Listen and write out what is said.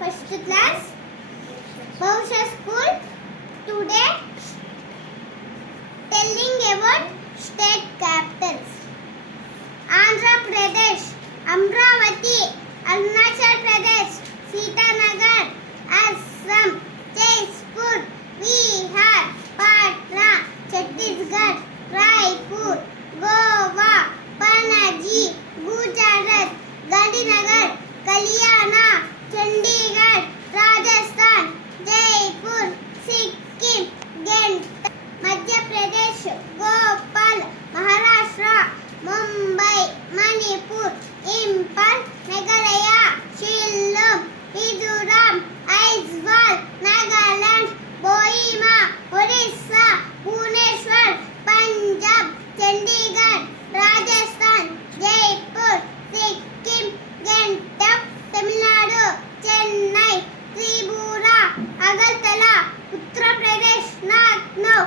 first class, Bhavsha School. Today, telling about state capitals. Andhra Pradesh, Amravati, Arunachal Pradesh, Sitanagar, Assam, Jaipur, Bihar, Patna, Chhattisgarh, Raipur, Goa, Panaji, Gujarat, Gandhinagar, Kalyana, Chandigarh, Rajasthan, Jaipur, Sikkim, Ghent, Madhya Pradesh, Bhopal, Maharashtra, Mumbai, Manipur, Impal, Meghalaya, Shillong, Mizoram, Aizawl, Nagaland, Kohima, Orissa, Bhubaneswar, Punjab, Chandigarh, Rajasthan, Jaipur, Sikkim, Gangtok, Tamil Nadu, Chennai, Tripura, Agartala, Uttar Pradesh, Lucknow.